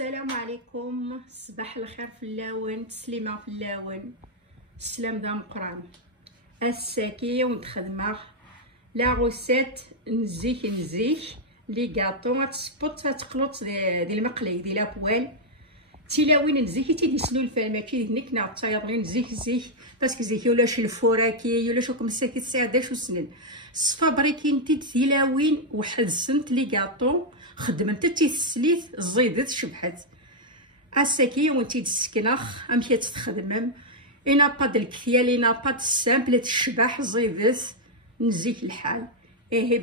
السلام عليكم، صباح الخير في اللون، تسليمه في اللون، السلام دا مقران الساكي ونتخدمه لا غوسيت نزيك لي كاطو تسبوط تقلوط ديال المقلي ديال لابوال تيلاوين نزيك تيدي سلو الفال ماشي هنيك ناع تايضين زيك باسكو زيك ولاش الفوراكي ولاش كم ساكي تساعداش وسنن الصفابريكين تيلاوين واحد السنت لي كاطو خدمت تيسليت زيدت شبحت اساكي وانتي تسكنخ امشي تخدمم انا باد الكثيال انا باد السامبل تشبح زيدت نزيك الحال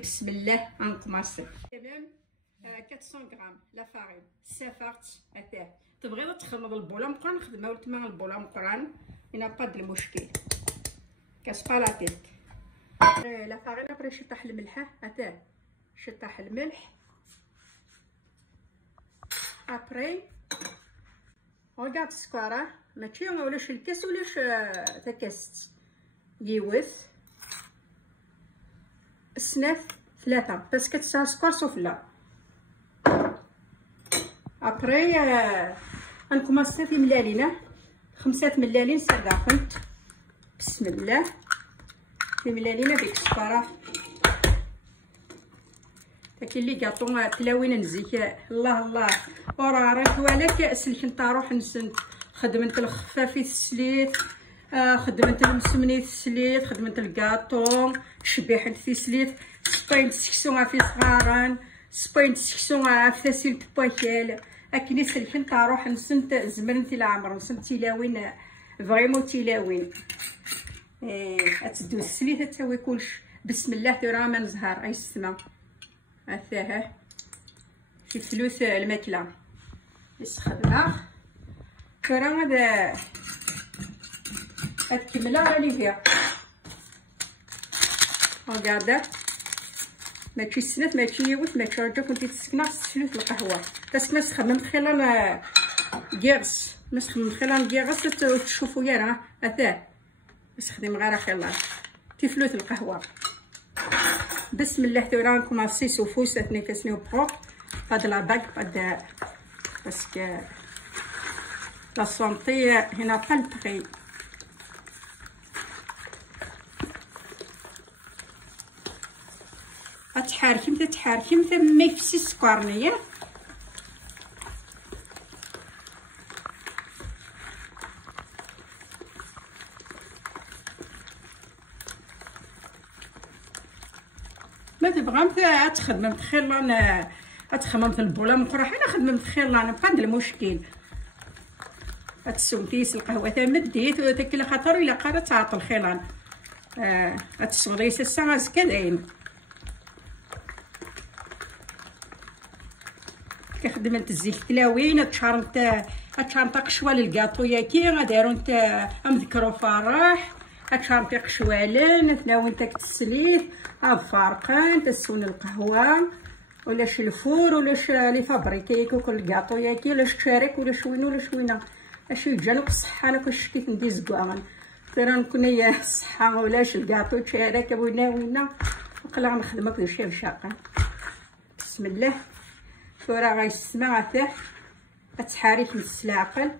بسم الله غنقماص تمام 400 غرام لا فارين سافرت اتاه تبغيو تخلط البوله مقران نخدمها تما البوله مقران انا باد المشكل كاسبالاتيك لا فارين ابري شطح الملح اتاه شطح الملح ابري ريغارد السكاره ماشي ولاش الكاس ولاش تكاست يوث السناف 3 بس كتسال سكر سفلى ابري غنكماصي في ملالينه 5 ملالين صغافنت بسم الله في ملالينه ديك السكره كاين لي كاطو تلاوين نزيك الله وراه راه ولا سلكنت روح نسنت خدمت الخفافي السليت خدمت المسمني السليت خدمت الكاطو شبيحه في سليت سباين سكسون في صغاران سباين سكسون في تسيل باكال اكني سلكنت روح نسنت زمرنتي العمر نسنت تلاوين فريمون تلاوين اتدو السليت تسوي كلش بسم الله ترى ما نزهر اي السما هثاه في ثلث الماكله يسخدمها ترى هذا كمله راني فيها ركادا ماشي السنات ماشي يوث ماشي رجا كنتي تسكنا ثلث القهوه تسكنا تخمم خلال كيغس نسخدم خلال كيغس تشوفوا يا راه هثاه نستخدم غير خلال ثلث القهوه بسم الله تورا نكماسي سوفوس تنفسني بروك هاد لا باك باد باسكو لا سونتي هنا بالبري تحركم ثم يفسي السكرنيه ما تبغام تخدم تخيلان تخمم في البوله مقروحه انا خدمت تخيلان بقى المشكل تسومتيس القهوه تمديت وتاكل خاطر الا قرا تعطل خيلان تسوضي الساعه كداين كخدمت الزيت تلاوين تشارنت قشوه للكاطو ياكي دارو نتا مذكرو فرح تشارنتي قشوالن تناول تاك السليت فارقان تسون القهوه ولاش الفور ولاش لي فابريكي كل كاطو ياكي ولاش تشارك ولاش وين ولاش وين اش يجانوك الصحه انا كنت شتيت ندي زكوان ترى نكون هي الصحه ولاش الكاطو تشارك وين نقلا نخدمك كلشي بشاقه بسم الله فورا غيسمع حتى تحاريك من السلاقل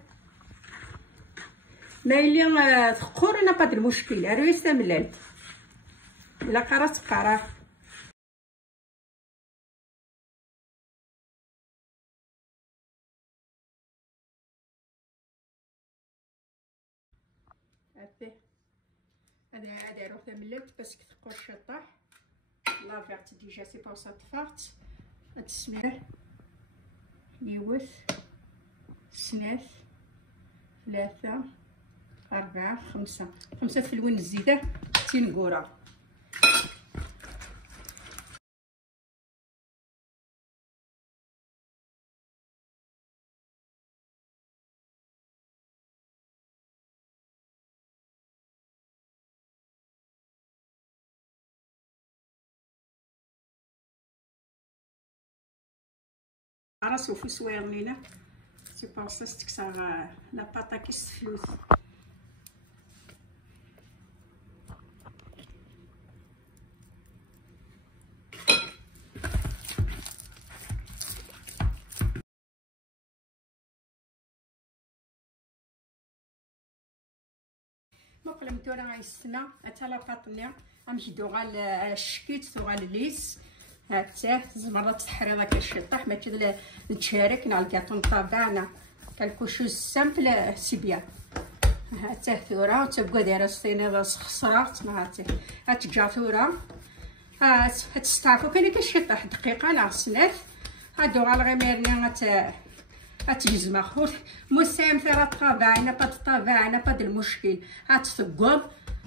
ما اللي تقور انا بهاد المشكل رويسه ملالت الا قرات قرا هذا روح ملالت باسكو تقور شطاح لا فيرت ديجا سي بور سا طفات تسمير يوث سناف 3 4 5 في الوين الزيته تنقوره راسو في سويرنينا سي باساس تكسر لا باطا كيس فلوس مقلم تورا غايستنا حتى لا باطنيا غنشدو غا الشكيت ثو غا الليس هاتاه زمرة تحريضه كالشطاح ماشي نتشارك على الكاطون طابعنا كالكوشوز سامبل سيبيا هاتاه ثورا تبقى دايره سطينه خسرات مهاتي هتجا ثورا هتستعفو كاين كالشطاح دقيقه لا سنات هادو غا الغميرني هتجزم خوت مسام ثرا طابعنا طابعنا باد المشكل هتثقب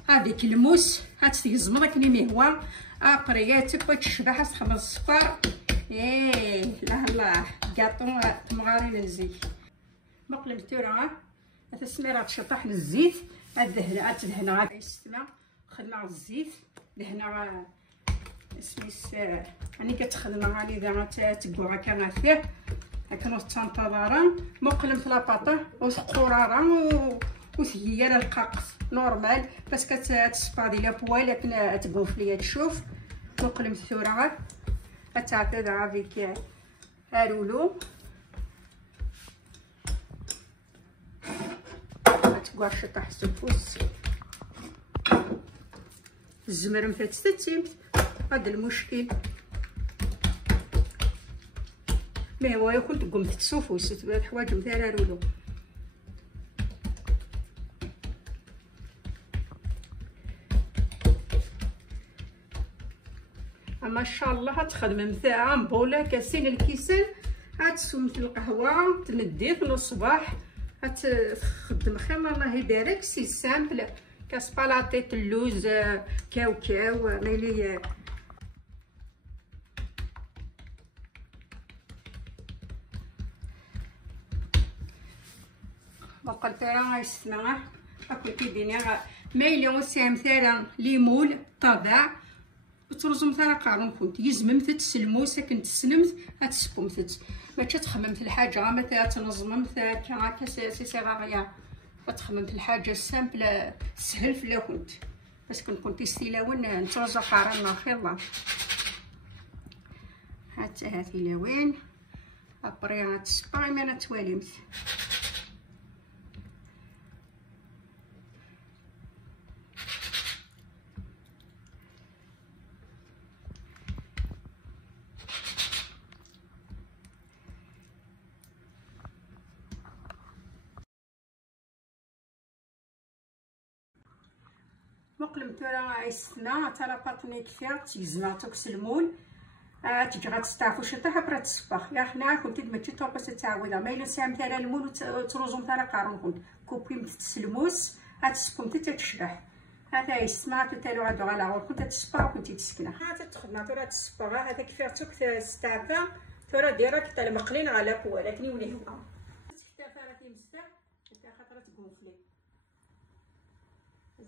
هذيك الموس هتجزم داك اللي مهوا ابريات تشبح تخمر الصفار لا لا كاطون تمغارين نزي مقلم تورا السميره تشطح للزيت الدهن غا السما خدنا الزيت دهنا سميس راني كتخدم غالي ذا تقوا هكا غافيه هكا نتنتظر مقلم في لاباطا وقراره وثيال القاقص نورمال بس كتصفى ديال بوال لكن تقوف ليا تشوف مقلم الثوره غتعطي ذا فيك هارولو تقوا شطح سفوس الزمرم فتستتيم هذا المشكل ما هو يكون تقوم تسوفوس تبدا الحوايج مثال هارولو ما شاء الله هتخدم نتاع مبوله كاسين الكيسان هتسومت القهوه تمديه في الصباح هتخدم خير الله يبارك سي سامبل كاس بلاطي اللوز كاوكاو ميلي وقلت راه غيسمع هاكا كيديني ميلي وسام ثرا ليمون طابع وترزم ثرا قارون كنت يزممت تسلموسه كنت تسلمت هتسكمت ما تخممت الحاجه ما تنظممت هكا سي صغاريه تخممت الحاجه سامبل سهل في لا كنت بس كنت استيلاون نترزا قارنا خير الله هاتي لاوين ابري غتسباغي ما نتوالمت مقلم ترى عيسنا ترى باطني كثير تيزنا تكسلمون تجي غتستعفو شتا حبرا تصباح يا خنا كنت ماشي طوبس تعاودها ما الا سام ترى المول وتروزم ترى قارون كنت كوبي متسلموس هتسكم حتى تشبح هذا يسمع تالو غادو على كنت تسبا وكنتي تسكنه هذا تخدنا ترى تسبا هذا كيفاش تستعفى ترى ديرك حتى المقلين على قوه لكن يولي هو حتى فراتي مستا حتى خاطر تقونفلي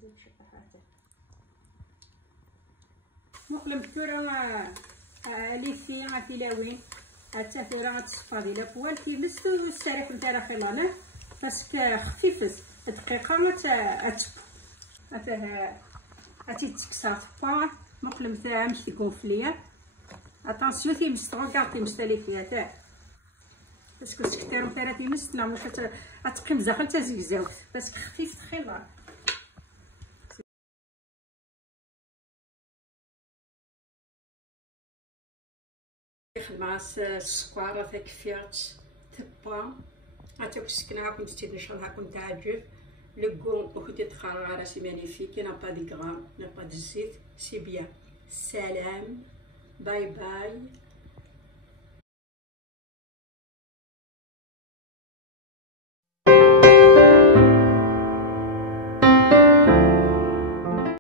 زيد شطحاته مقلم الثوره لي في لاوين حتى الثوره غتصفى ديال البوال كيمس والسريح نتاعها خلانه باسكو خفيفت دقيقه هاتي تكسر با مقلم تاعها مش تكونفليه اتونسيون تيمس غوكارد تيمس لي فيها تاع باسكو السكتير نتاعها تيمس لا مش غتقيم داخل تا زيكزاوت باسكو خفيف خير مع السكر كفيات تبا هاتوك السكنه كنت تنشرها كنت عاجب لو كون كنت تخرج راسي مانيفيك نا با دي غرام نا با دي زيت سي بيان سلام باي باي